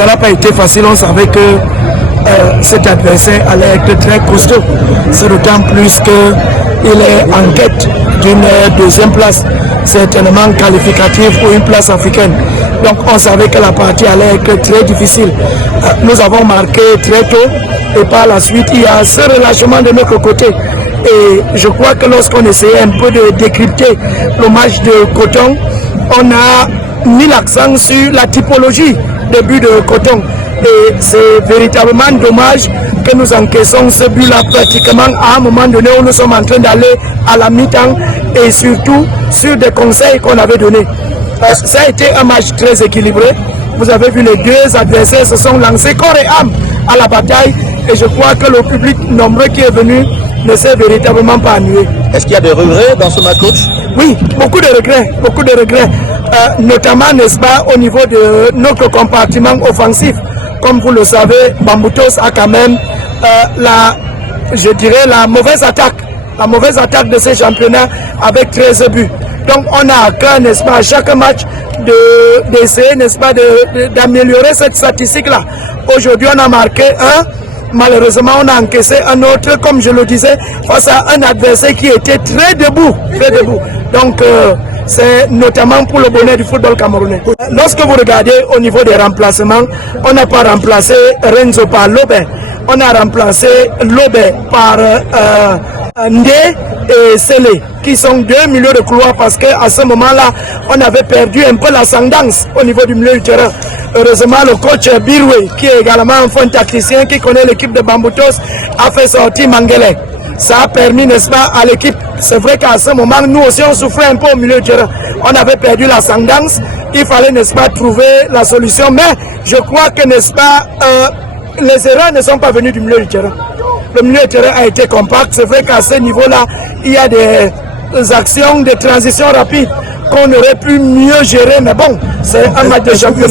ça n'a pas été facile. On savait que cet adversaire allait être très costaud. C'est d'autant plus qu'il est en quête d'une deuxième place, certainement qualificative pour une place africaine. Donc on savait que la partie allait être très difficile. Nous avons marqué très tôt et par la suite il y a ce relâchement de notre côté. Et je crois que lorsqu'on essayait un peu de décrypter le match de Coton, on a mis l'accent sur la typologie de but de Coton. Et c'est véritablement dommage que nous encaissons ce but-là pratiquement à un moment donné où nous sommes en train d'aller à la mi-temps et surtout sur des conseils qu'on avait donnés. Ça a été un match très équilibré. Vous avez vu les deux adversaires se sont lancés corps et âme à la bataille et je crois que le public nombreux qui est venu ne s'est véritablement pas ennuyé. Est-ce qu'il y a des regrets dans ce match, coach? Oui, beaucoup de regrets, notamment, n'est-ce pas, au niveau de notre compartiment offensif. Comme vous le savez, Bamboutos a quand même la mauvaise attaque de ce championnat avec 13 buts. Donc on a à cœur, n'est-ce pas, à chaque match d'essayer, n'est-ce pas, d'améliorer cette statistique-là. Aujourd'hui, on a marqué un. Malheureusement, on a encaissé un autre, comme je le disais, face à un adversaire qui était très debout. Donc, c'est notamment pour le bonheur du football camerounais. Lorsque vous regardez au niveau des remplacements, on n'a pas remplacé Renzo par Lobé. On a remplacé Lobé par Ndé et Sélé, qui sont deux milieux de couloir parce qu'à ce moment-là, on avait perdu un peu l'ascendance au niveau du milieu du terrain. Heureusement, le coach Birwe, qui est également un fond tacticien, qui connaît l'équipe de Bamboutos, a fait sortir Mangele. Ça a permis, n'est-ce pas, à l'équipe. C'est vrai qu'à ce moment, nous aussi, on souffrait un peu au milieu du terrain. On avait perdu l'ascendance. Il fallait, n'est-ce pas, trouver la solution. Mais je crois que, n'est-ce pas, les erreurs ne sont pas venues du milieu du terrain. Le milieu du terrain a été compact. C'est vrai qu'à ce niveau-là, il y a des actions de transition rapide qu'on aurait pu mieux gérer. Mais bon, c'est un match de championnat.